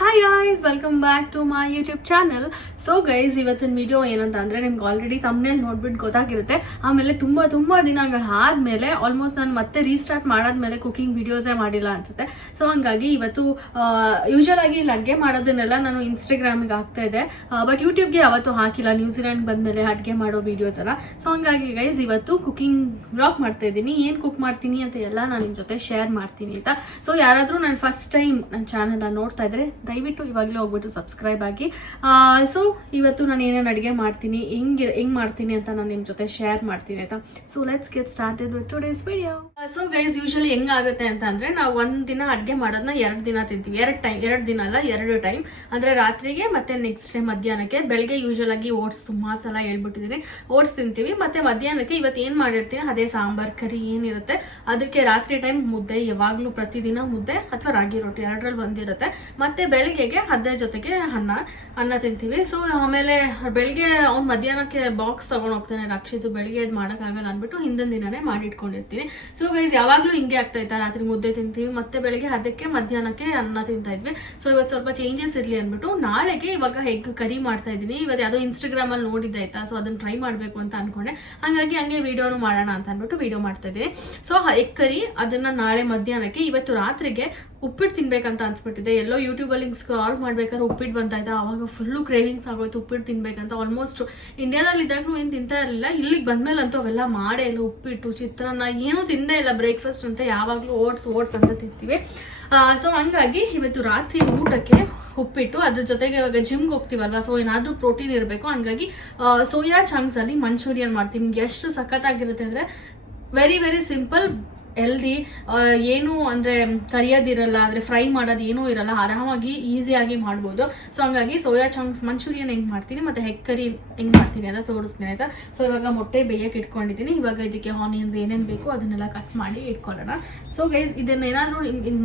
Hi guys, welcome back to my YouTube channel. So guys, ಇವತ್ತಿನ video ಏನಂತ ಅಂದರೆ ನಿಮ್ಗೆ ಆಲ್ರೆಡಿ ತಮ್ಮನೇಲಿ ನೋಡ್ಬಿಟ್ಟು ಗೊತ್ತಾಗಿರುತ್ತೆ. ಆಮೇಲೆ ತುಂಬ ದಿನಗಳಾದಮೇಲೆ ಆಲ್ಮೋಸ್ಟ್ ನಾನು ಮತ್ತೆ ರೀಸ್ಟಾರ್ಟ್ ಮಾಡಾದ್ಮೇಲೆ ಕುಕಿಂಗ್ ವಿಡಿಯೋಸೇ ಮಾಡಿಲ್ಲ ಅನ್ಸುತ್ತೆ. ಸೊ ಹಂಗಾಗಿ ಇವತ್ತು ಯೂಶುವಲ್ ಆಗಿ ಇಲ್ಲಿ ಅಡುಗೆ ಮಾಡೋದನ್ನೆಲ್ಲ ನಾನು ಇನ್ಸ್ಟಾಗ್ರಾಮಿಗೆ ಹಾಕ್ತಾ ಇದ್ದೆ, ಬಟ್ ಯೂಟ್ಯೂಬ್ಗೆ ಯಾವತ್ತೂ ಹಾಕಿಲ್ಲ ನ್ಯೂಜಿಲೆಂಡ್ ಬಂದಮೇಲೆ ಅಡುಗೆ ಮಾಡೋ ವೀಡಿಯೋಸ್ ಎಲ್ಲ. ಸೊ ಹಂಗಾಗಿ ಗೈಸ್ ಇವತ್ತು ಕುಕಿಂಗ್ ವ್ಲಾಗ್ ಮಾಡ್ತಾ ಇದ್ದೀನಿ. ಏನು ಕುಕ್ ಮಾಡ್ತೀನಿ ಅಂತ ಎಲ್ಲ ನಾನು ನಿಮ್ಮ ಜೊತೆ ಶೇರ್ ಮಾಡ್ತೀನಿ ಆಯಿತಾ. ಸೊ ಯಾರಾದರೂ ನಾನು ಫಸ್ಟ್ ಟೈಮ್ ನನ್ನ ಚಾನಲ್ನ ನೋಡ್ತಾ ಇದ್ರೆ ದಯವಿಟ್ಟು ಇವಾಗಲೇ ಹೋಗ್ಬಿಟ್ಟು ಸಬ್ಸ್ಕ್ರೈಬ್ ಆಗಿ. ಸೊ ಇವತ್ತು ನಾನು ಏನೇನು ಅಡುಗೆ ಮಾಡ್ತೀನಿ, ಹೆಂಗೆ ಮಾಡ್ತೀನಿ ಅಂತ ನಾನು ನಿಮ್ಮ ಜೊತೆ ಶೇರ್ ಮಾಡ್ತೀನಿ ಆಯಿತಾ. So let's get started with today's video. So guys, usually ಹೆಂಗಾಗುತ್ತೆ ಅಂತ ಅಂದರೆ ನಾವು ಒಂದು ದಿನ ಅಡುಗೆ ಮಾಡೋದನ್ನ 2 ದಿನ ತಿಂತೀವಿ. 2 ದಿನ ಅಲ್ಲ, 2 ಟೈಮ್. ಅಂದರೆ ರಾತ್ರಿಗೆ ಮತ್ತು ನೆಕ್ಸ್ಟ್ ಡೇ ಮಧ್ಯಾಹ್ನಕ್ಕೆ. ಬೆಳಗ್ಗೆ ಯೂಶಲ್ ಆಗಿ ಓಟ್ಸ್ ಸುಮಾರು ಸಲ ಹೇಳ್ಬಿಟ್ಟಿದ್ದೀನಿ, ಓಟ್ಸ್ ತಿಂತೀವಿ. ಮತ್ತು ಮಧ್ಯಾಹ್ನಕ್ಕೆ ಇವತ್ತು ಏನು ಮಾಡಿರ್ತೀನಿ ಅದೇ ಸಾಂಬಾರ್ ಕರಿ ಏನಿರುತ್ತೆ ಅದಕ್ಕೆ. ರಾತ್ರಿ ಟೈಮ್ ಮುದ್ದೆ, ಯಾವಾಗಲೂ ಪ್ರತಿದಿನ ಮುದ್ದೆ ಅಥವಾ ರಾಗಿ ರೊಟ್ಟಿ, 2ರಲ್ಲಿ ಒಂದಿರುತ್ತೆ. ಮತ್ತು ಬೆಳಗ್ಗೆಗೆ ಅದ್ರ ಜೊತೆಗೆ ಅನ್ನ ತಿಂತೀವಿ. ಸೊ ಆಮೇಲೆ ಬೆಳಗ್ಗೆ ಅವ್ನು ಮಧ್ಯಾಹ್ನಕ್ಕೆ ಬಾಕ್ಸ್ ತೊಗೊಂಡು ಹೋಗ್ತಾನೆ ರಕ್ಷಿತು. ಬೆಳಗ್ಗೆ ಅದು ಮಾಡೋಕ್ಕಾಗಲ್ಲ ಅಂದ್ಬಿಟ್ಟು ಹಿಂದಿನ ದಿನನೇ ಮಾಡಿ ಇಟ್ಕೊಂಡಿರ್ತೀನಿ. ಸೊ ಗೈಸ್, ಯಾವಾಗಲೂ ಹಿಂಗೆ ಆಗ್ತಾ ಇತ್ತಾ, ರಾತ್ರಿ ಮುದ್ದೆ ತಿಂತೀವಿ ಮತ್ತೆ ಬೆಳಗ್ಗೆ ಅದಕ್ಕೆ ಮಧ್ಯಾಹ್ನಕ್ಕೆ ಅನ್ನ ತಿಂತಾ ಇದ್ವಿ. ಸೊ ಇವತ್ತು ಸ್ವಲ್ಪ ಚೇಂಜಸ್ ಇರಲಿ ಅಂದ್ಬಿಟ್ಟು ನಾಳೆಗೆ ಇವಾಗ ಎಗ್ ಕರಿ ಮಾಡ್ತಾ ಇದ್ದೀನಿ. ಇವತ್ತು ಯಾವುದೋ ಇನ್ಸ್ಟಾಗ್ರಾಮಲ್ಲಿ ನೋಡಿದ್ದೆ ಆಯ್ತಾ, ಸೊ ಅದನ್ನು ಟ್ರೈ ಮಾಡಬೇಕು ಅಂತ ಅನ್ಕೊಂಡೆ. ಹಾಗಾಗಿ ಹಂಗೆ ವಿಡಿಯೋನು ಮಾಡೋಣ ಅಂತ ಅಂದ್ಬಿಟ್ಟು ವಿಡಿಯೋ ಮಾಡ್ತಾ ಇದ್ದೀನಿ. ಸೊ ಎಗ್ ಕರಿ ಅದನ್ನು ನಾಳೆ ಮಧ್ಯಾಹ್ನಕ್ಕೆ. ಇವತ್ತು ರಾತ್ರಿಗೆ ಉಪ್ಪಿಟ್ಟು ತಿನ್ಬೇಕಂತ ಅನ್ಸ್ಬಿಟ್ಟಿದೆ. ಎಲ್ಲೋ ಯೂಟ್ಯೂಬಲ್ಲಿ ಸ್ಕ್ರಾಲ್ ಮಾಡ್ಬೇಕಾದ್ರೆ ಉಪ್ಪಿಟ್ಟು ಬಂತಾಯ್ತಾ, ಅವಾಗ ಫುಲ್ಲು ಕ್ರೇವಿಂಗ್ಸ್ ಆಗೋಯ್ತು ಉಪ್ಪಿಟ್ಟು ತಿನ್ಬೇಕಂತ. ಆಲ್ಮೋಸ್ಟ್ ಇಂಡಿಯಾದಲ್ಲಿ ಇದ್ದಾಗಲೂ ಏನು ತಿಂತಾ ಇರಲಿಲ್ಲ, ಇಲ್ಲಿಗೆ ಬಂದಮೇಲೆ ಅಂತೂ ಅವೆಲ್ಲ ಮಾಡೇ ಇಲ್ಲ. ಉಪ್ಪಿಟ್ಟು, ಚಿತ್ರಾನ್ನ ಏನೂ ತಿಂದೇ ಇಲ್ಲ. ಬ್ರೇಕ್ಫಾಸ್ಟ್ ಅಂತ ಯಾವಾಗಲೂ ಓಟ್ಸ್ ಅಂತ ತಿಂತೀವಿ. ಸೊ ಹಂಗಾಗಿ ಇವತ್ತು ರಾತ್ರಿ ಊಟಕ್ಕೆ ಉಪ್ಪಿಟ್ಟು, ಅದ್ರ ಜೊತೆಗೆ ಇವಾಗ ಜಿಮ್ಗೆ ಹೋಗ್ತೀವಲ್ವ, ಸೊ ಏನಾದರೂ ಪ್ರೋಟೀನ್ ಇರಬೇಕು. ಹಂಗಾಗಿ ಸೋಯಾ ಚಂಕ್ಸಲ್ಲಿ ಮಂಚೂರಿಯನ್ ಮಾಡ್ತೀನಿ. ನಿಮ್ಗೆ ಎಷ್ಟು ಸಖತ್ತಾಗಿರುತ್ತೆ ಅಂದರೆ ವೆರಿ ಸಿಂಪಲ್, ಹೆಲ್ದಿ. ಏನು ಅಂದರೆ ಕರಿಯೋದಿರಲ್ಲ, ಅಂದರೆ ಫ್ರೈ ಮಾಡೋದು ಏನೂ ಇರಲ್ಲ, ಆರಾಮಾಗಿ ಈಸಿಯಾಗಿ ಮಾಡ್ಬೋದು. ಸೊ ಹಂಗಾಗಿ ಸೋಯಾ ಚಂಕ್ಸ್ ಮಂಚೂರಿಯನ್ ಹೆಂಗೆ ಮಾಡ್ತೀನಿ ಮತ್ತು ಹೆಗ್ ಕರಿ ಹೆಂಗೆ ಮಾಡ್ತೀನಿ ಅಂತ ತೋರಿಸ್ತೀನಿ ಆಯಿತಾ. ಸೊ ಇವಾಗ ಮೊಟ್ಟೆ ಬೇಯಕ್ಕೆ ಇಟ್ಕೊಂಡಿದ್ದೀನಿ. ಇವಾಗ ಇದಕ್ಕೆ ಆನಿಯನ್ಸ್ ಏನೇನು ಬೇಕು ಅದನ್ನೆಲ್ಲ ಕಟ್ ಮಾಡಿ ಇಟ್ಕೊಳ್ಳೋಣ. ಸೊ ಗೈಸ್, ಇದನ್ನೇನಾದರೂ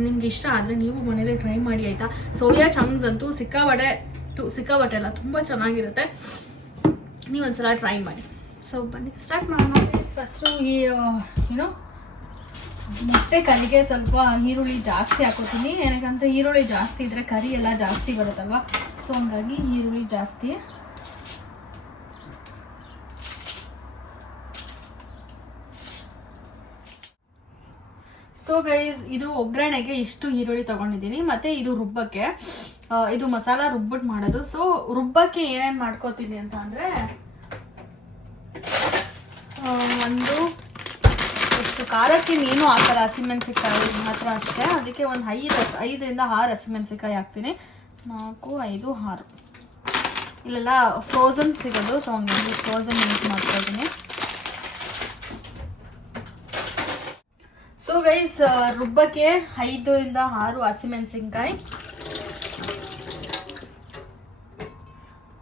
ನಿಮ್ಗೆ ಇಷ್ಟ ಆದರೆ ನೀವು ಮನೇಲಿ ಟ್ರೈ ಮಾಡಿ ಆಯಿತಾ. ಸೋಯಾ ಚಂಕ್ಸ್ ಅಂತೂ ಸಿಕ್ಕಾಬಟ್ಟೆ ಅಲ್ಲ, ತುಂಬ ಚೆನ್ನಾಗಿರುತ್ತೆ. ನೀವೊಂದ್ಸಲ ಟ್ರೈ ಮಾಡಿ. ಸೊ ಬನ್ನಿ ಸ್ಟಾರ್ಟ್ ಮಾಡೋಣ. ಫಸ್ಟು ಏನೋ ಮೊಟ್ಟೆ ಕರಿಗೆ ಸ್ವಲ್ಪ ಈರುಳ್ಳಿ ಜಾಸ್ತಿ ಹಾಕೋತೀನಿ. ಏನಕ್ಕಂದ್ರೆ ಈರುಳ್ಳಿ ಜಾಸ್ತಿ ಇದ್ರೆ ಕರಿ ಎಲ್ಲ ಜಾಸ್ತಿ ಬರುತ್ತಲ್ವ, ಸೊ ಹಂಗಾಗಿ ಈರುಳ್ಳಿ ಜಾಸ್ತಿ. ಸೊ ಗೈಸ್, ಇದು ಒಗ್ಗರಣೆಗೆ ಇಷ್ಟು ಈರುಳ್ಳಿ ತಗೊಂಡಿದ್ದೀನಿ. ಮತ್ತು ಇದು ರುಬ್ಬಕ್ಕೆ, ಇದು ಮಸಾಲ ರುಬ್ಬಿಟ್ಟು ಮಾಡೋದು. ಸೊ ರುಬ್ಬಕ್ಕೆ ಏನೇನು ಮಾಡ್ಕೋತೀನಿ ಅಂತ ಅಂದರೆ, ಒಂದು ಎಷ್ಟು ಖಾರಕ್ಕೆ ಏನು ಹಾಕಲ್ಲ, ಹಸಿಮೆಣಸಿಕಾಯಿ ಮಾತ್ರ ಅಷ್ಟೇ. ಅದಕ್ಕೆ ಒಂದು 5ರಿಂದ 6 ಹಸಿಮೆಣಸಿಕಾಯಿ ಹಾಕ್ತೀನಿ. 4, 5, 6 ಇಲ್ಲೆಲ್ಲ ಫ್ರೋಝನ್ ಸಿಗೋದು, ಸೊ ಹಂಗಾಗಿ ಫ್ರೋಝನ್ ಯೂಸ್ ಮಾಡ್ತಾ ಇದ್ದೀನಿ. ಸೊ ಗೈಸ್, ರುಬ್ಬಕ್ಕೆ 5ರಿಂದ 6 ಹಸಿಮೆಣಸಿನ್ಕಾಯಿ,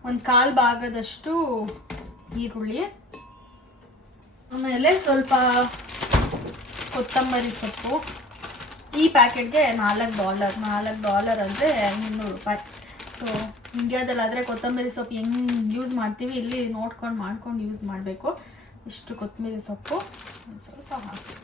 ಒಂದು 1/4 ಭಾಗದಷ್ಟು ಈರುಳ್ಳಿ, ಆಮೇಲೆ ಸ್ವಲ್ಪ ಕೊತ್ತಂಬರಿ ಸೊಪ್ಪು. ಈ ಪ್ಯಾಕೆಟ್ಗೆ $4 ಅಂದರೆ $200. ಸೊ ಇಂಡಿಯಾದಲ್ಲಾದರೆ ಕೊತ್ತಂಬರಿ ಸೊಪ್ಪು ಹೆಂಗೆ ಯೂಸ್ ಮಾಡ್ತೀವಿ, ಇಲ್ಲಿ ಮಾಡ್ಕೊಂಡು ಯೂಸ್ ಮಾಡಬೇಕು. ಇಷ್ಟು ಕೊತ್ತಂಬರಿ ಸೊಪ್ಪು ಒಂದು ಸ್ವಲ್ಪ ಹಾಕಿ.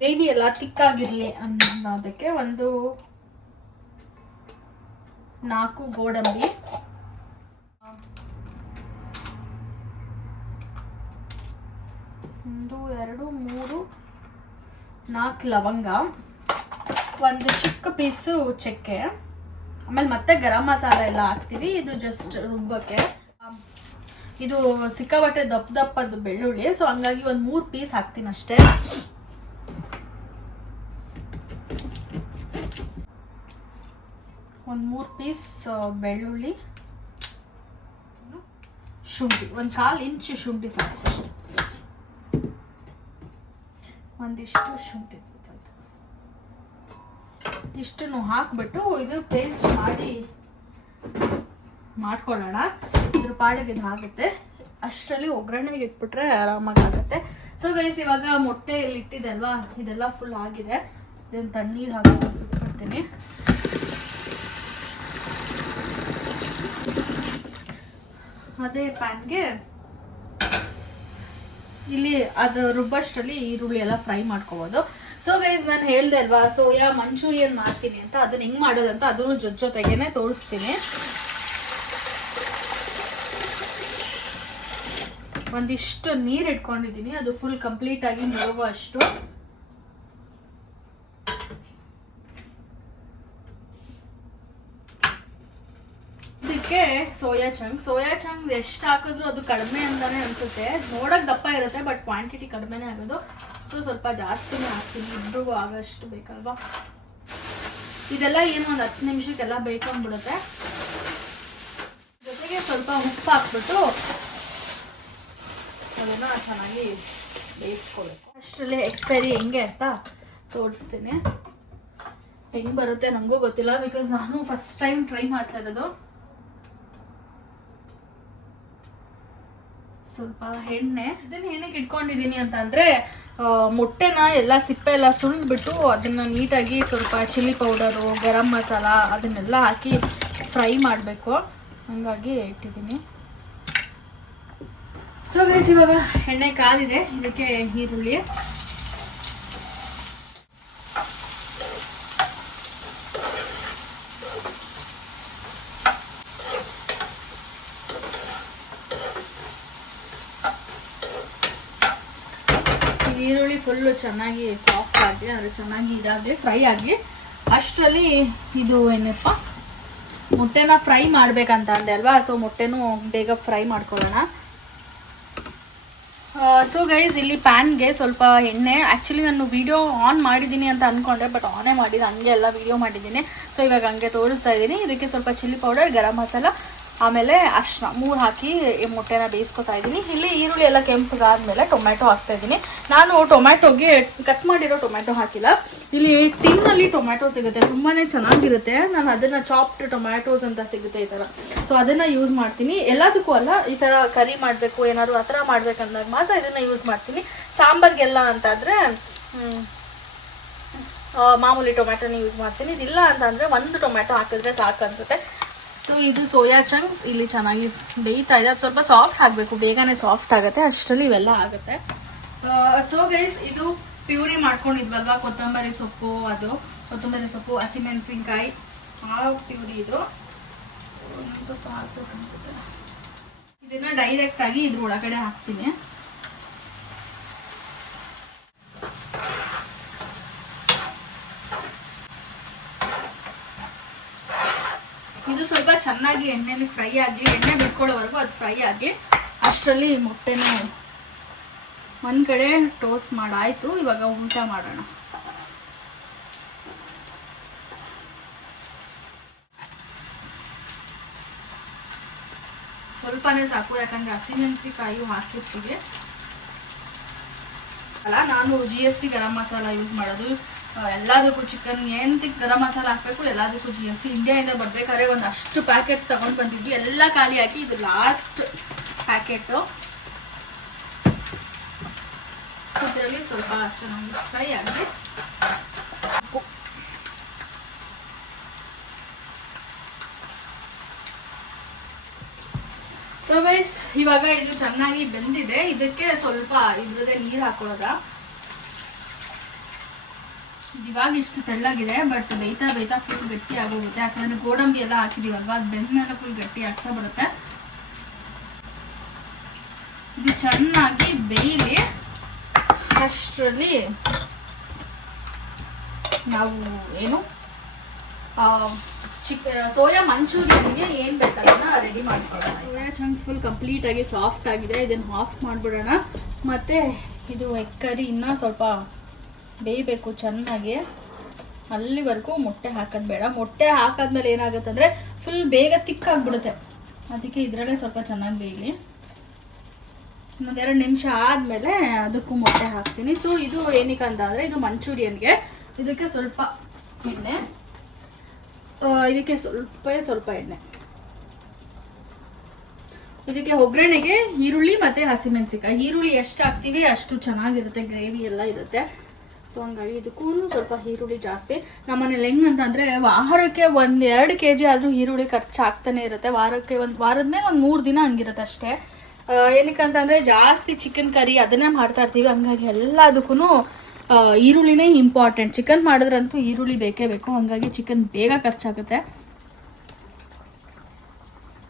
ಗ್ರೇವಿ ಎಲ್ಲ ತಿಕ್ಕಾಗಿರಲಿ ಅನ್ನೋದಕ್ಕೆ ಒಂದು 4 ಗೋಡಂಬಿ, 1, 2, 3, 4 ಲವಂಗ, ಒಂದು ಚಿಕ್ಕ ಪೀಸು ಚಕ್ಕೆ, ಆಮೇಲೆ ಮತ್ತೆ ಗರಂ ಮಸಾಲ ಎಲ್ಲ ಹಾಕ್ತೀವಿ. ಇದು ಜಸ್ಟ್ ರುಬ್ಬಕ್ಕೆ. ಇದು ಸಿಕ್ಕಾಬಟ್ಟೆ ದಪ್ಪದ್ದು ಬೆಳ್ಳುಳ್ಳಿ, ಸೊ ಹಂಗಾಗಿ ಒಂದು 3 ಪೀಸ್ ಹಾಕ್ತೀನಿ ಅಷ್ಟೇ. ಒಂದು 3 ಪೀಸ್ ಬೆಳ್ಳುಳ್ಳಿ, ಶುಂಠಿ, ಒಂದು 1/4 ಇಂಚ್ ಶುಂಠಿ ಸಾಕು ಅಷ್ಟೆ. ಒಂದಿಷ್ಟು ಶುಂಠಿ ಇಷ್ಟನ್ನು ಹಾಕ್ಬಿಟ್ಟು ಇದು ಪೇಸ್ಟ್ ಮಾಡ್ಕೊಳ್ಳೋಣ. ಇದ್ರ ಪಾಡಿಗೆ ಇದು ಆಗುತ್ತೆ. ಅಷ್ಟರಲ್ಲಿ ಒಗ್ಗರಣೆಗೆ ಇಟ್ಬಿಟ್ರೆ ಆರಾಮಾಗಿ ಆಗುತ್ತೆ. ಸೊ ಗೈಸ್, ಇವಾಗ ಮೊಟ್ಟೆ ಇಲ್ಲಿ ಇಟ್ಟಿದೆ ಅಲ್ವಾ, ಇದೆಲ್ಲ ಫುಲ್ ಆಗಿದೆ. ಇದನ್ನು ತಣ್ಣೀರು ಹಾಕಿ ಬಿಟ್ಬಿಡ್ತೀನಿ. ಅದೇ ಪ್ಯಾನ್ಗೆ ಇಲ್ಲಿ ಅದು ರುಬ್ಬಷ್ಟರಲ್ಲಿ ಈರುಳ್ಳಿ ಎಲ್ಲ ಫ್ರೈ ಮಾಡ್ಕೋಬೋದು. ಸೊ ಗೈಸ್ ನಾನು ಹೇಳ್ದೆ ಅಲ್ವಾ ಸೋಯಾ ಮಂಚೂರಿಯನ್ ಮಾಡ್ತೀನಿ ಅಂತ, ಅದನ್ನ ಹೆಂಗ್ ಮಾಡೋದಂತ ಅದನ್ನು ಜೊತೆಗೇನೆ ತೋರಿಸ್ತೀನಿ. ಒಂದಿಷ್ಟು ನೀರು ಇಟ್ಕೊಂಡಿದ್ದೀನಿ, ಅದು ಫುಲ್ ಕಂಪ್ಲೀಟ್ ಆಗಿ ಮುಳುಗೋ ಅಷ್ಟು. ಇದಕ್ಕೆ ಸೋಯಾ ಚಂಕ್ಸ್ ಎಷ್ಟು ಹಾಕಿದ್ರು ಅದು ಕಡಿಮೆ ಅಂತಾನೆ ಅನ್ಸುತ್ತೆ. ನೋಡಕ್ ದಪ್ಪ ಇರುತ್ತೆ ಬಟ್ ಕ್ವಾಂಟಿಟಿ ಕಡಿಮೆನೇ ಆಗೋದು. ಸೊ ಸ್ವಲ್ಪ ಜಾಸ್ತಿನೇ ಹಾಕ್ತೀನಿ, ಇಬ್ರಿಗೂ ಆಗಷ್ಟು ಬೇಕಲ್ವಾ. ಇದೆಲ್ಲ ಏನು ಒಂದು 10 ನಿಮಿಷಕ್ಕೆಲ್ಲ ಬೇಕಂದ್ಬಿಡುತ್ತೆ. ಜೊತೆಗೆ ಸ್ವಲ್ಪ ಉಪ್ಪು ಹಾಕ್ಬಿಟ್ಟು ಅದನ್ನು ಚೆನ್ನಾಗಿ ಬೇಯಿಸ್ಕೊಳ್ಬೇಕು. ಅಷ್ಟರಲ್ಲಿ ಎಕ್ಸ್ಪೈರಿ ಹೆಂಗೆ ಅಂತ ತೋರಿಸ್ತೀನಿ. ಹೆಂಗೆ ಬರುತ್ತೆ ನನಗೂ ಗೊತ್ತಿಲ್ಲ, ಬಿಕಾಸ್ ನಾನು ಫಸ್ಟ್ ಟೈಮ್ ಟ್ರೈ ಮಾಡ್ತಾ ಇರೋದು. ಸ್ವಲ್ಪ ಎಣ್ಣೆ, ಇದನ್ನ ಏನಕ್ಕೆ ಇಟ್ಕೊಂಡಿದ್ದೀನಿ ಅಂತ ಅಂದರೆ ಮೊಟ್ಟೆನ ಎಲ್ಲ ಸಿಪ್ಪೆ ಎಲ್ಲ ಸುಳಿದ್ಬಿಟ್ಟು ಅದನ್ನು ನೀಟಾಗಿ ಸ್ವಲ್ಪ ಚಿಲ್ಲಿ ಪೌಡರು, ಗರಂ ಮಸಾಲ ಅದನ್ನೆಲ್ಲ ಹಾಕಿ ಫ್ರೈ ಮಾಡಬೇಕು, ಹಾಗಾಗಿ ಇಟ್ಟಿದ್ದೀನಿ. ಸೊ ಗೈಸ್ ಇವಾಗ ಎಣ್ಣೆ ಕಾದಿದೆ, ಇದಕ್ಕೆ ಈರುಳ್ಳಿ, ಈರುಳ್ಳಿ ಫುಲ್ಲು ಚೆನ್ನಾಗಿ ಸಾಫ್ಟ್ ಆಗಿ ಅಂದರೆ ಚೆನ್ನಾಗಿ ಇದಾಗಲಿ ಫ್ರೈ ಆಗಿ. ಅಷ್ಟರಲ್ಲಿ ಇದು ಏನಪ್ಪ ಮೊಟ್ಟೆನ ಫ್ರೈ ಮಾಡ್ಬೇಕಂತ ಅಂದೆ ಅಲ್ವಾ, ಸೊ ಮೊಟ್ಟೆನೂ ಬೇಗ ಫ್ರೈ ಮಾಡ್ಕೊಳ್ಳೋಣ. ಸೊ ಗೈಸ್ ಇಲ್ಲಿ ಪ್ಯಾನ್ಗೆ ಸ್ವಲ್ಪ ಎಣ್ಣೆ, ಆ್ಯಕ್ಚುಲಿ ನಾನು ವಿಡಿಯೋ ಆನ್ ಮಾಡಿದ್ದೀನಿ ಅಂತ ಅಂದ್ಕೊಂಡೆ ಬಟ್ ಆನೇ ಮಾಡಿದ್ದು, ಹಂಗೆ ಎಲ್ಲ ವಿಡಿಯೋ ಮಾಡಿದ್ದೀನಿ. ಸೊ ಇವಾಗ ಹಂಗೆ ತೋರಿಸ್ತಾ ಇದ್ದೀನಿ. ಇದಕ್ಕೆ ಸ್ವಲ್ಪ ಚಿಲ್ಲಿ ಪೌಡರ್, ಗರಂ ಮಸಾಲ, ಆಮೇಲೆ ಅರ್ಶಿನ 3 ಹಾಕಿ ಮೊಟ್ಟೆನ ಬೇಯಿಸ್ಕೊತಾ ಇದ್ದೀನಿ. ಇಲ್ಲಿ ಈರುಳ್ಳಿ ಎಲ್ಲ ಕೆಂಪಗಾದ್ಮೇಲೆ ಟೊಮ್ಯಾಟೊ ಹಾಕ್ತಾ ಇದ್ದೀನಿ. ನಾನು ಟೊಮ್ಯಾಟೊಗೆ ಕಟ್ ಮಾಡಿರೋ ಟೊಮ್ಯಾಟೊ ಹಾಕಿಲ್ಲ, ಇಲ್ಲಿ ಟಿನ್ನಲ್ಲಿ ಟೊಮ್ಯಾಟೊ ಸಿಗುತ್ತೆ, ತುಂಬಾ ಚೆನ್ನಾಗಿರುತ್ತೆ. ನಾನು ಅದನ್ನು ಚಾಪ್ಡ್ ಟೊಮ್ಯಾಟೋಸ್ ಅಂತ ಸಿಗುತ್ತೆ ಈ ಥರ, ಸೊ ಅದನ್ನು ಯೂಸ್ ಮಾಡ್ತೀನಿ. ಎಲ್ಲದಕ್ಕೂ ಅಲ್ಲ, ಈ ಥರ ಕರಿ ಮಾಡಬೇಕು ಏನಾದ್ರು ಆ ಥರ ಮಾಡ್ಬೇಕಂದಾಗ ಮಾತ್ರ ಇದನ್ನು ಯೂಸ್ ಮಾಡ್ತೀನಿ. ಸಾಂಬಾರಿಗೆಲ್ಲ ಅಂತಾದರೆ ಮಾಮೂಲಿ ಟೊಮ್ಯಾಟೊನ ಯೂಸ್ ಮಾಡ್ತೀನಿ. ಇದಿಲ್ಲ ಅಂತಂದರೆ 1 ಟೊಮ್ಯಾಟೊ ಹಾಕಿದ್ರೆ ಸಾಕು ಅನಿಸುತ್ತೆ. ಸೊ ಇದು ಸೋಯಾ ಚಂಕ್ಸ್ ಇಲ್ಲಿ ಚೆನ್ನಾಗಿ ಬೇಯ್ತಾ ಇದೆ. ಅದು ಸ್ವಲ್ಪ ಸಾಫ್ಟ್ ಆಗಬೇಕು, ಬೇಗನೆ ಸಾಫ್ಟ್ ಆಗುತ್ತೆ, ಅಷ್ಟರಲ್ಲಿ ಇವೆಲ್ಲ ಆಗುತ್ತೆ. ಸೊ ಗೈಸ್ ಇದು ಪ್ಯೂರಿ ಮಾಡ್ಕೊಂಡಿದ್ವಲ್ವ ಕೊತ್ತಂಬರಿ ಸೊಪ್ಪು, ಅದು ಕೊತ್ತಂಬರಿ ಸೊಪ್ಪು, ಹಸಿಮೆಣಸಿನ್ಕಾಯಿ, ಆ ಪ್ಯೂರಿ ಇದು ಸ್ವಲ್ಪ ಹಾಕ್ಬೇಕು ಅನಿಸುತ್ತೆ. ಇದನ್ನು ಡೈರೆಕ್ಟಾಗಿ ಇದ್ರ ಒಳಗಡೆ ಹಾಕ್ತೀನಿ. ಇದು ಸ್ವಲ್ಪ ಚೆನ್ನಾಗಿ ಎಣ್ಣೆಲಿ ಫ್ರೈ ಆಗಲಿ, ಎಣ್ಣೆ ಬಿಟ್ಕೊಳ್ಳೋವರೆಗೂ ಅದು ಫ್ರೈ ಆಗಿ. ಅಷ್ಟರಲ್ಲಿ ಮೊಟ್ಟೆನೂ ಒಂದು ಕಡೆ ಟೋಸ್ಟ್ ಮಾಡಾಯಿತು, ಇವಾಗ ಊಟ ಮಾಡೋಣ. ಸ್ವಲ್ಪನೇ ಸಾಕು, ಯಾಕಂದರೆ ಹಸಿಮೆಣಸಿಕಾಯಿ ಹಾಕಿರ್ತೀವಿ ಅಲ್ಲ. ನಾನು GFC ಗರಂ ಮಸಾಲ ಯೂಸ್ ಮಾಡೋದು ಎಲ್ಲದಕ್ಕೂ. ಚಿಕನ್ ಏನಂತಕ್ಕೆ ಗರಂ ಮಸಾಲ ಹಾಕಬೇಕು, ಎಲ್ಲದಕ್ಕೂ GFC. ಇಂಡಿಯಾದಿಂದ ಬರ್ಬೇಕಾದ್ರೆ ಒಂದಷ್ಟು ಪ್ಯಾಕೆಟ್ಸ್ ತಗೊಂಡು ಬಂದಿದ್ವಿ, ಎಲ್ಲ ಖಾಲಿ ಹಾಕಿ ಇದು ಲಾಸ್ಟ್ ಪ್ಯಾಕೆಟು. ಇದರಲ್ಲಿ ಸ್ವಲ್ಪ ಚೆನ್ನಾಗಿ ಫ್ರೈ ಆಗಿ. ಸೊ ಗೈಸ್ ಇವಾಗ ಇದು ಚೆನ್ನಾಗಿ ಬೆಂದಿದೆ, ಇದಕ್ಕೆ ಸ್ವಲ್ಪ ಇದ್ರದ್ದೇ ನೀರು ಹಾಕೊಳ್ಳೋದ. ಇವಾಗ ಇಷ್ಟು ತೆಳ್ಳಗಿದೆ, ಬಟ್ ಬೇಯ್ತಾ ಬೇಯ್ತಾ ಫುಲ್ ಗಟ್ಟಿ ಆಗೋಗುತ್ತೆ, ಯಾಕಂದ್ರೆ ಗೋಡಂಬಿ ಎಲ್ಲ ಹಾಕಿದೀವಲ್ವಾ, ಅದು ಬೆಂದ ಮೇಲೆ ಫುಲ್ ಗಟ್ಟಿ ಆಗ್ತಾ ಬರುತ್ತೆ. ಇದು ಚೆನ್ನಾಗಿ ಬೇಯಲಿ. ಅಷ್ಟರಲ್ಲಿ ನಾವು ಏನು ಸೋಯಾ ಮಂಚೂರಿಯನ್ಗೆ ಏನು ಬೇಕನ್ನ ರೆಡಿ ಮಾಡ್ಕೊಳ್ಳೋಣ. ಸೋಯಾ ಚಂಕ್ಸ್ ಫುಲ್ ಕಂಪ್ಲೀಟ್ ಆಗಿ ಸಾಫ್ಟ್ ಆಗಿದೆ, ಇದನ್ನು ಆಫ್ ಮಾಡಿಬಿಡೋಣ. ಮತ್ತು ಇದು ಎಗ್ ಕರಿ ಇನ್ನೂ ಸ್ವಲ್ಪ ಬೇಯಬೇಕು ಚೆನ್ನಾಗಿ, ಅಲ್ಲಿವರೆಗೂ ಮೊಟ್ಟೆ ಹಾಕೋದು ಬೇಡ. ಮೊಟ್ಟೆ ಹಾಕಾದ್ಮೇಲೆ ಏನಾಗುತ್ತೆ ಅಂದರೆ ಫುಲ್ ಬೇಗ ತಿಕ್ಕಾಗ್ಬಿಡುತ್ತೆ, ಅದಕ್ಕೆ ಇದರಲ್ಲೇ ಸ್ವಲ್ಪ ಚೆನ್ನಾಗಿ ಬೇಯಲಿ. ಇನ್ನೊಂದು 2 ನಿಮಿಷ ಆದಮೇಲೆ ಅದಕ್ಕೂ ಮೊಟ್ಟೆ ಹಾಕ್ತೀನಿ. ಸೊ ಇದು ಏನಕ್ಕೆ ಅಂತ ಅಂದರೆ ಇದು ಮಂಚೂರಿಯನ್ಗೆ. ಇದಕ್ಕೆ ಸ್ವಲ್ಪ ಎಣ್ಣೆ, ಇದಕ್ಕೆ ಸ್ವಲ್ಪ ಎಣ್ಣೆ, ಇದಕ್ಕೆ ಒಗ್ಗರಣೆಗೆ ಈರುಳ್ಳಿ ಮತ್ತು ಹಸಿಮೆಣಸಿಕಾಯಿ. ಈರುಳ್ಳಿ ಎಷ್ಟು ಹಾಕ್ತೀವಿ ಅಷ್ಟು ಚೆನ್ನಾಗಿರುತ್ತೆ, ಗ್ರೇವಿ ಎಲ್ಲ ಇರುತ್ತೆ. ಸೊ ಹಂಗಾಗಿ ಇದಕ್ಕೂ ಸ್ವಲ್ಪ ಈರುಳ್ಳಿ ಜಾಸ್ತಿ. ನಮ್ಮನೇಲಿ ಹೆಂಗಂತಂದರೆ ವಾರಕ್ಕೆ 1-2 kg ಆದರೂ ಈರುಳ್ಳಿ ಖರ್ಚು ಆಗ್ತಾನೆ ಇರುತ್ತೆ. ವಾರಕ್ಕೆ ವಾರದ ಮೇಲೆ 1-3 ದಿನ ಹಂಗಿರುತ್ತೆ ಅಷ್ಟೇ. ಏನಕ್ಕಂತಂದರೆ ಜಾಸ್ತಿ ಚಿಕನ್ ಕರಿ ಅದನ್ನೇ ಮಾಡ್ತಾ ಇರ್ತೀವಿ, ಹಂಗಾಗಿ ಎಲ್ಲದಕ್ಕೂ ಈರುಳ್ಳಿನೇ ಇಂಪಾರ್ಟೆಂಟ್. ಚಿಕನ್ ಮಾಡಿದ್ರಂತೂ ಈರುಳ್ಳಿ ಬೇಕೇ ಬೇಕು, ಹಂಗಾಗಿ ಚಿಕನ್ ಬೇಗ ಖರ್ಚಾಗುತ್ತೆ.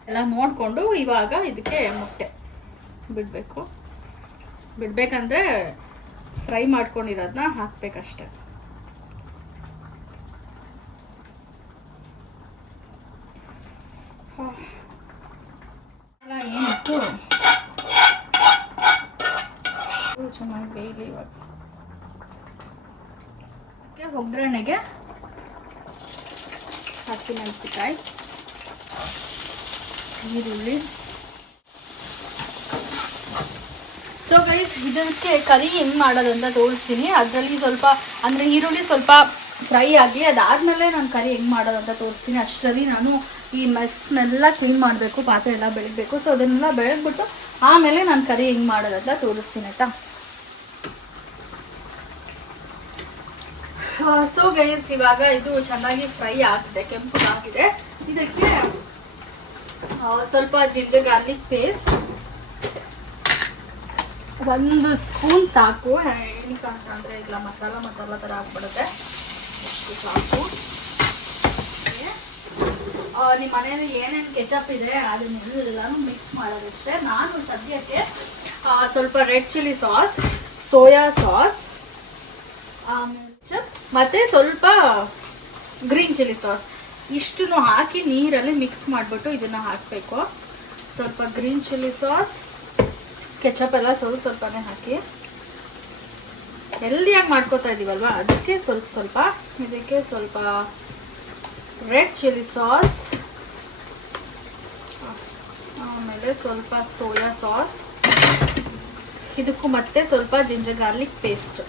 ಎಲ್ಲ ನೋಡಿಕೊಂಡು ಇವಾಗ ಇದಕ್ಕೆ ಮೊಟ್ಟೆ ಬಿಡಬೇಕಂದ್ರೆ ಫ್ರೈ ಮಾಡ್ಕೊಂಡಿರೋದನ್ನ ಹಾಕ್ಬೇಕಷ್ಟೆ. ಏನಿತ್ತು ಚೆನ್ನಾಗಿ ಬೇಯಲಿ. ಇವಾಗ ಒಗ್ಗರಣೆಗೆ ಹಸಿಮೆಣಸಿಕಾಯಿ, ಈರುಳ್ಳಿ. ಸೊ ಗೈಸ್, ಇದಕ್ಕೆ ಕರಿ ಹೆಂಗೆ ಮಾಡೋದಂತ ತೋರಿಸ್ತೀನಿ. ಅದರಲ್ಲಿ ಸ್ವಲ್ಪ ಅಂದರೆ ಈರುಳ್ಳಿ ಸ್ವಲ್ಪ ಫ್ರೈ ಆಗಿ ಅದಾದಮೇಲೆ ನಾನು ಕರಿ ಹೆಂಗೆ ಮಾಡೋದಂತ ತೋರಿಸ್ತೀನಿ. ಅಷ್ಟರಲ್ಲಿ ನಾನು ಈ ಮೆಸ್ನೆಲ್ಲ ಕ್ಲೀನ್ ಮಾಡಬೇಕು, ಪಾತ್ರೆ ಎಲ್ಲ ಬೆಳಗಬೇಕು. ಸೊ ಅದನ್ನೆಲ್ಲ ಬೆಳಗ್ಬಿಟ್ಟು ಆಮೇಲೆ ನಾನು ಕರಿ ಹೆಂಗೆ ಮಾಡೋದಂತ ತೋರಿಸ್ತೀನಿ ಆಯಿತಾ. ಸೊ ಗೈಸ್, ಇವಾಗ ಇದು ಚೆನ್ನಾಗಿ ಫ್ರೈ ಆಗಿದೆ, ಕೆಂಪಗಾಗಿದೆ. ಇದಕ್ಕೆ ಸ್ವಲ್ಪ ಜಿಂಜರ್ ಗಾರ್ಲಿಕ್ ಪೇಸ್ಟ್ 1 ಸ್ಪೂನ್ ಸಾಕು. ಏನಕ್ಕಂತಂದರೆ ಇಲ್ಲ ಮಸಾಲ ಥರ ಆಗ್ಬಿಡುತ್ತೆ, ಅಷ್ಟು ಸಾಕು. ನಿಮ್ಮ ಮನೆಯಲ್ಲಿ ಏನೇನು ಕೆಚಪ್ ಇದೆ ಅದನ್ನೆಲ್ಲನೂ ಮಿಕ್ಸ್ ಮಾಡೋದಷ್ಟೇ. ನಾನು ಸದ್ಯಕ್ಕೆ ಸ್ವಲ್ಪ red chilli sauce, soya sauce, ಮತ್ತು ಸ್ವಲ್ಪ ಗ್ರೀನ್ ಚಿಲ್ಲಿ ಸಾಸ್ ಇಷ್ಟನ್ನು ಹಾಕಿ ನೀರಲ್ಲಿ ಮಿಕ್ಸ್ ಮಾಡಿಬಿಟ್ಟು ಇದನ್ನು ಹಾಕಬೇಕು. ಸ್ವಲ್ಪ ಗ್ರೀನ್ ಚಿಲ್ಲಿ ಸಾಸ್, ಕೆಚಪ್ ಎಲ್ಲ ಸ್ವಲ್ಪನೇ ಹಾಕಿ ಹೆಲ್ದಿಯಾಗಿ ಮಾಡ್ಕೋತಾ ಇದ್ದೀವಲ್ವ, ಅದಕ್ಕೆ ಸ್ವಲ್ಪ ಇದಕ್ಕೆ ಸ್ವಲ್ಪ ರೆಡ್ ಚಿಲ್ಲಿ ಸಾಸ್, ಆಮೇಲೆ ಸ್ವಲ್ಪ ಸೋಯಾ ಸಾಸ್, ಇದಕ್ಕೂ ಮತ್ತೆ ಸ್ವಲ್ಪ ಜಿಂಜರ್ ಗಾರ್ಲಿಕ್ ಪೇಸ್ಟ್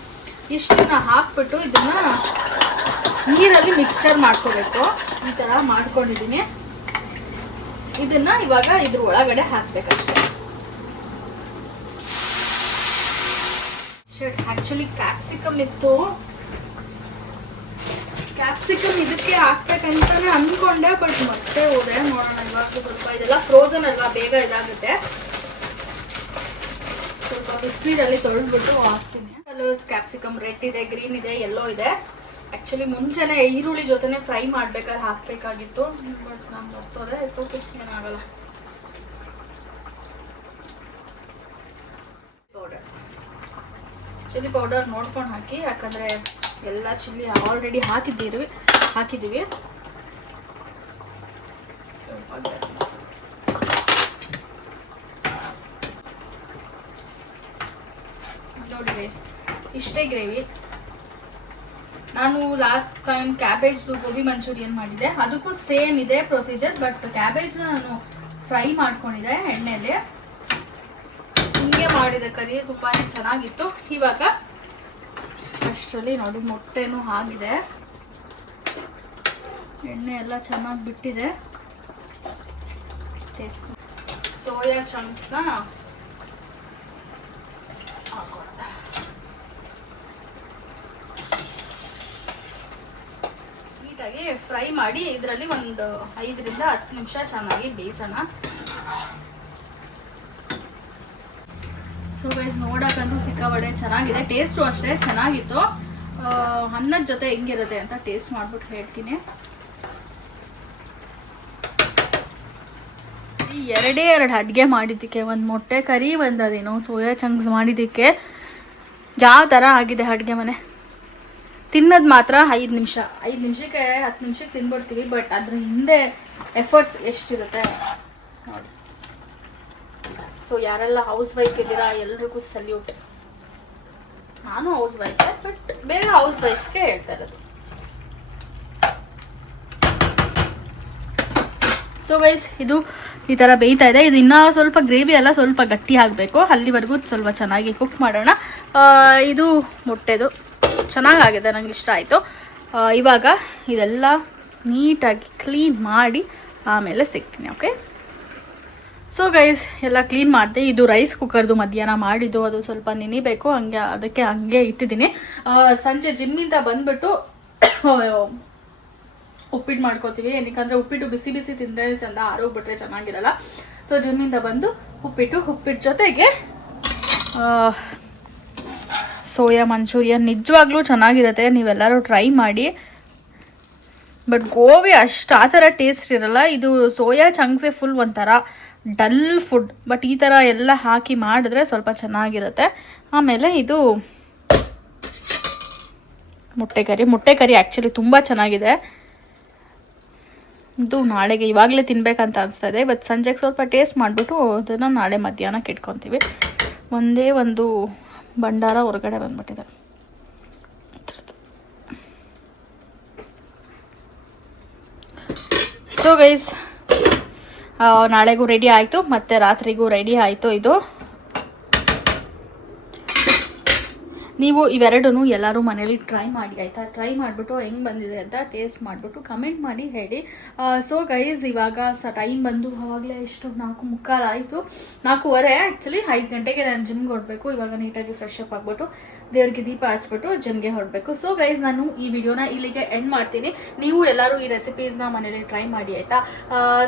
ಇಷ್ಟನ್ನ ಹಾಕ್ಬಿಟ್ಟು ಇದನ್ನ ನೀರಲ್ಲಿ ಮಿಕ್ಸ್ಚರ್ ಮಾಡ್ಕೋಬೇಕು. ಈ ಥರ ಮಾಡ್ಕೊಂಡಿದ್ದೀನಿ. ಇದನ್ನ ಇವಾಗ ಇದ್ರ ಒಳಗಡೆ ಹಾಕ್ಬೇಕಷ್ಟೆ. ಆಕ್ಚುಲಿ ಕ್ಯಾಪ್ಸಿಕಮ್ ಇತ್ತು, ಕ್ಯಾಪ್ಸಿಕಮ್ ಇದಕ್ಕೆ ಹಾಕ್ಬೇಕಂತಾನೆ ಅಂದ್ಕೊಂಡೆ, ಬಟ್ ಮತ್ತೆ ಹೋದೆ. ನೋಡೋಣ ಇವಾಗ ಸ್ವಲ್ಪ ಇದೆಲ್ಲ ಫ್ರೋಸನ್ ಅಲ್ವಾ, ಬೇಗ ಇದಾಗುತ್ತೆ. ಸ್ವಲ್ಪ ಬಿಸಿನೀರಲ್ಲಿ ತೊಳೆದ್ಬಿಟ್ಟು ಹಾಕ್ತೀನಿ. ಕಲರ್ಸ್ ಕ್ಯಾಪ್ಸಿಕಮ್ ರೆಡ್ ಇದೆ, ಗ್ರೀನ್ ಇದೆ, ಯೆಲ್ಲೋ ಇದೆ. ಆಕ್ಚುಲಿ ಮುಂಚೆನೆ ಈರುಳ್ಳಿ ಜೊತೆನೆ ಫ್ರೈ ಮಾಡ್ಬೇಕಾದ್ರೆ ಹಾಕ್ಬೇಕಾಗಿತ್ತು, ಬಟ್ ನಾನು ಬರ್ತದೆ. ಇಟ್ಸ್ ಓಕೆ, ಏನಾಗಲ್ಲ. ಚಿಲ್ಲಿ ಪೌಡರ್ ನೋಡ್ಕೊಂಡು ಹಾಕಿ, ಯಾಕಂದರೆ ಎಲ್ಲ ಚಿಲ್ಲಿ ಆಲ್ರೆಡಿ ಹಾಕಿದ್ದೀವಿ. ಸ್ವಲ್ಪ ನೋಡಿ ಗೈಸ್, ಇಷ್ಟೇ ಗ್ರೇವಿ. ನಾನು ಲಾಸ್ಟ್ ಟೈಮ್ ಕ್ಯಾಬೇಜ್ದು ಗೋಬಿ ಮಂಚೂರಿಯನ್ ಮಾಡಿದ್ದೆ, ಅದಕ್ಕೂ ಸೇಮ್ ಇದೆ ಪ್ರೊಸೀಜರ್. ಬಟ್ ಕ್ಯಾಬೇಜ್ನ ನಾನು ಫ್ರೈ ಮಾಡ್ಕೊಂಡಿದ್ದೆ ಎಣ್ಣೆಯಲ್ಲಿ, ಹಿಂಗೆ ಮಾಡಿದೆ ಕರಿ, ತುಂಬಾ ಚೆನ್ನಾಗಿತ್ತು. ಇವಾಗ ಅಷ್ಟರಲ್ಲಿ ನೋಡಿ ಮೊಟ್ಟೆನೂ ಆಗಿದೆ, ಎಣ್ಣೆ ಎಲ್ಲ ಚೆನ್ನಾಗಿ ಬಿಟ್ಟಿದೆ. ಟೇಸ್ಟ್ ಸೋಯಾ ಚಂಕ್ಸ್ನ ಹಾಕೋಣ. ನೀಟಾಗಿ ಫ್ರೈ ಮಾಡಿ ಇದರಲ್ಲಿ ಒಂದು 5 ರಿಂದ 10 ನಿಮಿಷ ಚೆನ್ನಾಗಿ ಬೇಯಿಸೋಣ. ಸೊ ಗೈಸ್, ನೋಡಕ್ಕಂತೂ ಸಿಕ್ಕಾಪಟ್ಟೆ ಚೆನ್ನಾಗಿದೆ, ಟೇಸ್ಟು ಅಷ್ಟೇ ಚೆನ್ನಾಗಿತ್ತು. ಅನ್ನದ ಜೊತೆ ಹೆಂಗಿರುತ್ತೆ ಅಂತ ಟೇಸ್ಟ್ ಮಾಡ್ಬಿಟ್ಟು ಹೇಳ್ತೀನಿ. ಎರಡೇ 2 ಅಡುಗೆ ಮಾಡಿದ್ದಕ್ಕೆ, ಒಂದು ಮೊಟ್ಟೆ ಕರಿ, ಒಂದು ಅದೇನೋ ಸೋಯಾ ಚಂಕ್ಸ್ ಮಾಡಿದ್ದಕ್ಕೆ ಯಾವ ಥರ ಆಗಿದೆ ಅಡುಗೆ ಮನೆ. ತಿನ್ನೋದು ಮಾತ್ರ 5 ನಿಮಿಷ, 5 ನಿಮಿಷಕ್ಕೆ 10 ನಿಮಿಷಕ್ಕೆ ತಿನ್ಬಿಡ್ತೀವಿ. ಬಟ್ ಅದ್ರ ಹಿಂದೆ ಎಫರ್ಟ್ಸ್ ಎಷ್ಟಿರುತ್ತೆ ನೋಡಿ. ಸೊ ಯಾರೆಲ್ಲ ಹೌಸ್ ವೈಫ್ ಇದ್ದೀರಾ ಎಲ್ರಿಗೂ ಸಲ್ಯೂಟ್. ನಾನು ಹೌಸ್ ವೈಫ್, ಬಟ್ ಬೇರೆ ಹೌಸ್ ವೈಫ್ಗೆ ಹೇಳ್ತಾ ಇರೋದು. ಸೊ ಗೈಸ್, ಇದು ಈ ಥರ ಬೇಯ್ತಾ ಇದೆ. ಇದು ಇನ್ನೂ ಸ್ವಲ್ಪ ಗ್ರೇವಿ ಎಲ್ಲ ಸ್ವಲ್ಪ ಗಟ್ಟಿ ಆಗಬೇಕು, ಅಲ್ಲಿವರೆಗೂ ಸ್ವಲ್ಪ ಚೆನ್ನಾಗಿ ಕುಕ್ ಮಾಡೋಣ. ಇದು ಮೊಟ್ಟೆದು ಚೆನ್ನಾಗಾಗಿದೆ, ನಂಗೆ ಇಷ್ಟ ಆಯಿತು. ಇವಾಗ ಇದೆಲ್ಲ ನೀಟಾಗಿ ಕ್ಲೀನ್ ಮಾಡಿ ಆಮೇಲೆ ಸಿಗ್ತೀನಿ. ಓಕೆ, ಸೊ ಗೈಸ್, ಎಲ್ಲ ಕ್ಲೀನ್ ಮಾಡಿದೆ. ಇದು ರೈಸ್ ಕುಕ್ಕರ್ದು ಮಧ್ಯಾಹ್ನ ಮಾಡಿದ್ದು, ಅದು ಸ್ವಲ್ಪ ನೆನಿಬೇಕು, ಅದಕ್ಕೆ ಹಂಗೆ ಇಟ್ಟಿದ್ದೀನಿ. ಸಂಜೆ ಜಿಮ್ಮಿಂದ ಬಂದುಬಿಟ್ಟು ಉಪ್ಪಿಟ್ಟು ಮಾಡ್ಕೋತೀವಿ. ಏನಕ್ಕಂದರೆ ಉಪ್ಪಿಟ್ಟು ಬಿಸಿ ಬಿಸಿ ತಿಂದರೆ ಚೆಂದ, ಆರೋಗ್ಬಿಟ್ರೆ ಚೆನ್ನಾಗಿರಲ್ಲ. ಸೊ ಜಿಮ್ಮಿಂದ ಬಂದು ಉಪ್ಪಿಟ್ಟು ಜೊತೆಗೆ ಸೋಯಾ ಮಂಚೂರಿಯನ್ ನಿಜವಾಗ್ಲೂ ಚೆನ್ನಾಗಿರುತ್ತೆ, ನೀವೆಲ್ಲರೂ ಟ್ರೈ ಮಾಡಿ. ಬಟ್ ಗೋಬಿ ಅಷ್ಟು ಆ ಥರ ಟೇಸ್ಟ್ ಇರಲ್ಲ. ಇದು ಸೋಯಾ ಚಂಕ್ಸೇ ಫುಲ್ ಒಂಥರ ಡಲ್ ಫುಡ್, ಬಟ್ ಈ ಥರ ಎಲ್ಲ ಹಾಕಿ ಮಾಡಿದ್ರೆ ಸ್ವಲ್ಪ ಚೆನ್ನಾಗಿರುತ್ತೆ. ಆಮೇಲೆ ಇದು ಮೊಟ್ಟೆ ಕರಿ ಆ್ಯಕ್ಚುಲಿ ತುಂಬ ಚೆನ್ನಾಗಿದೆ. ಇದು ನಾಳೆಗೆ ಇವಾಗಲೇ ತಿನ್ಬೇಕಂತ ಅನಿಸ್ತಾ ಇದೆ. ಇವತ್ತು ಸಂಜೆಗೆ ಸ್ವಲ್ಪ ಟೇಸ್ಟ್ ಮಾಡಿಬಿಟ್ಟು ಅದನ್ನು ನಾಳೆ ಮಧ್ಯಾಹ್ನಕ್ಕೆ ಇಟ್ಕೊತೀವಿ. ಒಂದೇ ಒಂದು ಭಂಡಾರ ಹೊರಗಡೆ ಬಂದ್ಬಿಟ್ಟಿದೆ. ಸೊ ಗೈಸ್, ನಾಳೆಗೂ ರೆಡಿ ಆಯಿತು, ಮತ್ತು ರಾತ್ರಿಗೂ ರೆಡಿ ಆಯಿತು. ಇದು ನೀವು ಇವೆರಡೂ ಎಲ್ಲರೂ ಮನೇಲಿ ಟ್ರೈ ಮಾಡಿ ಆಯಿತಾ. ಟ್ರೈ ಮಾಡಿಬಿಟ್ಟು ಹೆಂಗೆ ಬಂದಿದೆ ಅಂತ ಟೇಸ್ಟ್ ಮಾಡಿಬಿಟ್ಟು ಕಮೆಂಟ್ ಮಾಡಿ ಹೇಳಿ. ಸೊ ಗೈಸ್, ಇವಾಗ ಟೈಮ್ ಬಂದು ಆವಾಗಲೇ ಎಷ್ಟು 4:45 ಆಯಿತು, 4:15 ಆ್ಯಕ್ಚುಲಿ. 5 ಗಂಟೆಗೆ ನಾನು ಜಿಮ್ಗೆ ಹೊರಡಬೇಕು. ಇವಾಗ ನೀಟಾಗಿ ಫ್ರೆಶ್ ಅಪ್ ಆಗಿಬಿಟ್ಟು ದೇವ್ರಿಗೆ ದೀಪ ಹಚ್ಬಿಟ್ಟು ಜಿಮ್ಗೆ ಹೊರಡಬೇಕು. ಸೊ ಗೈಸ್, ನಾನು ಈ ವಿಡಿಯೋನ ಇಲ್ಲಿಗೆ ಎಂಡ್ ಮಾಡ್ತೀನಿ. ನೀವು ಎಲ್ಲರೂ ಈ ರೆಸಿಪೀಸ್ನ ಮನೇಲಿ ಟ್ರೈ ಮಾಡಿ ಆಯಿತಾ.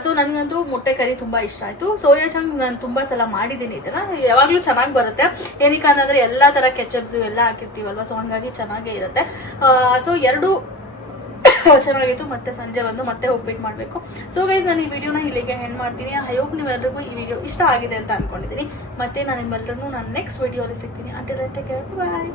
ಸೊ ನನಗಂತೂ ಮೊಟ್ಟೆ ಕರಿ ತುಂಬ ಇಷ್ಟ ಆಯಿತು. ಸೋಯಾ ಚಂಕ್ಸ್ ನಾನು ತುಂಬ ಸಲ ಮಾಡಿದ್ದೀನಿ. ಇದನ್ನು ಯಾವಾಗಲೂ ಚೆನ್ನಾಗಿ ಬರುತ್ತೆ. ಏನಕ್ಕೆ ಅನ್ನೋದ್ರೆ ಎಲ್ಲ ಥರ ಕೆಚಪ್ಸು ಎಲ್ಲ ಹಾಕಿರ್ತೀವಲ್ವ, ಸೊ ಹಂಗಾಗಿ ಚೆನ್ನಾಗೇ ಇರುತ್ತೆ. ಸೊ ಎರಡು ಚೆನ್ನಾಗಿತ್ತು. ಮತ್ತೆ ಸಂಜೆ ಬಂದು ಮತ್ತೆ ಉಪ್ಪಿಟ್ಟು ಮಾಡಬೇಕು. ಸೊ ಗೈಸ್, ನಾನು ಈ ವಿಡಿಯೋನ ಇಲ್ಲಿಗೆ ಎಂಡ್ ಮಾಡ್ತೀನಿ. ಐ ಹೋಪ್ ನೀವೆಲ್ಲರಿಗೂ ಈ ವಿಡಿಯೋ ಇಷ್ಟ ಆಗಿದೆ ಅಂತ ಅನ್ಕೊಂಡಿದ್ದೀನಿ. ಮತ್ತೆ ನಾನು ನಿಮ್ಮೆಲ್ಲರೂ ನಾನು ನೆಕ್ಸ್ಟ್ ವಿಡಿಯೋಲಿ ಸಿಗ್ತೀನಿ. ಅಂಟಿಲ್ ದೆನ್ ಟೇಕ್ ಕೇರ್, ಬಾಯ್.